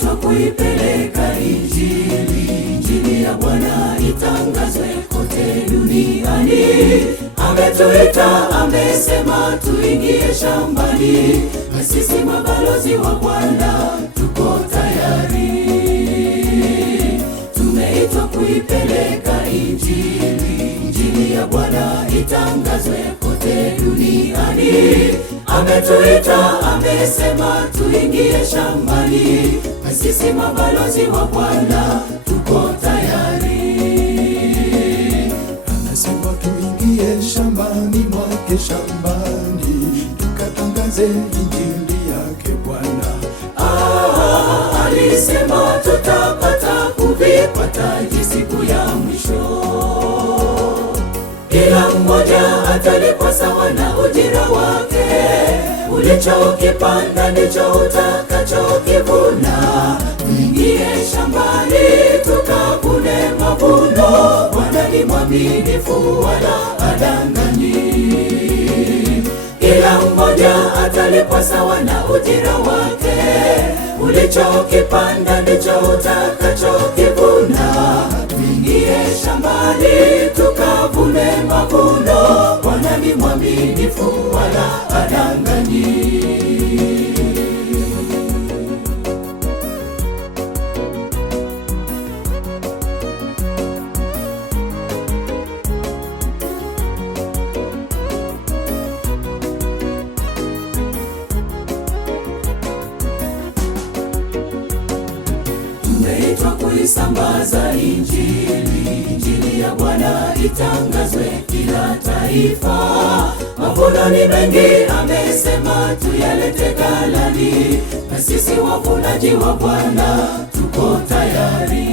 Tumeitwa kuipeleka Injili ya Bwana itangazwe kote duniani. Ametuita, amesema tuingie shambani, na sisi mabalozi wa Bwana tuko tayari. Tumeitwa kuipeleka Injili ya Bwana itangazwe kote duniani. Ametuita, amesema tuingie shambani, na sisi mabalozi wa Bwana tuko tayari. Anasema tuingie shambani mwake, shambani tukatangaze injili yake Bwana. Alisema tutapata kuvipata siku ya mwisho. Kila mmoja atalipwa sawa na ujira wake. Ulichokipanda ndicho utakachokivuna. Tuingie shambani tukavune mavuno. Bwana ni mwaminifu wala hadanganyi. Kila mmoja atalipwa sawa na ujira wake. Ulichokipanda ndicho utakachokivuna. Tuingie shambani tukavune mavuno. Bwana ni mwaminifu wala hadanganyi. Tumeitwa kuisambaza injili ya Bwana itangazwe kila taifa. Mavuno ni mengi, amesema tuyalete ghalani, na sisi wavunaji wa Bwana tuko tayari.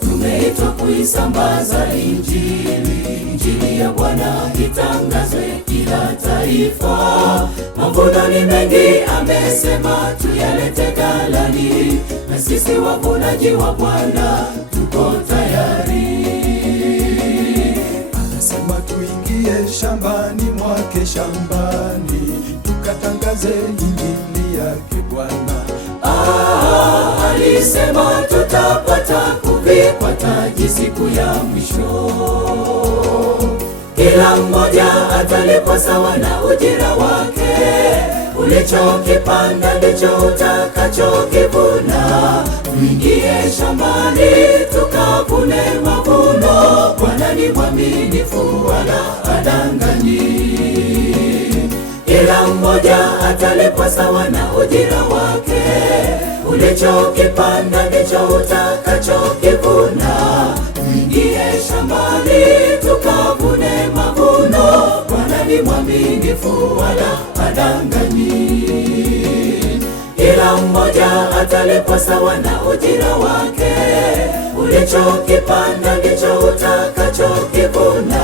Tumeitwa kuisambaza injili ya Bwana itangazwe kila taifa. Mavuno ni mengi, amesema tuyalete ghalani, na sisi wavunaji wa Bwana tuko tayari. Anasema tuingie shambani mwake, shambani tukatangaze injili yake Bwana. Alisema tutapata kuvipata siku ya mwisho. Kila mmoja atalipwa sawa na ujira wake. Ulichokipanda ndicho utakachokivuna. Tuingie shambani tukavune mavuno. Bwana ni mwaminifu wala hadanganyi. Kila mmoja atalipwa sawa na ujira wake. Ulichokipanda ndicho utakachokivuna. Tuingie shambani tukavune mavuno. Bwana ni mwaminifu wala hadanganyi. Kila mmoja atalipwa sawa na ujira wake. Ulichokipanda ndicho utakachokivuna.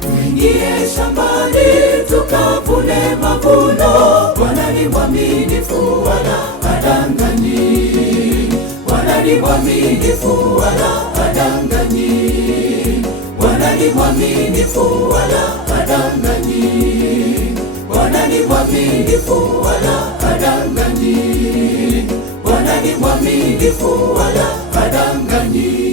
Tuingie shambani tukavune mavuno. Bwana ni mwaminifu wala hadanganyi. Bwana ni mwaminifu wala hadanganyi. Bwana ni mwaminifu wala hadanganyi. Bwana ni mwaminifu wala hadanganyi. Bwana ni mwaminifu wala hadanganyi.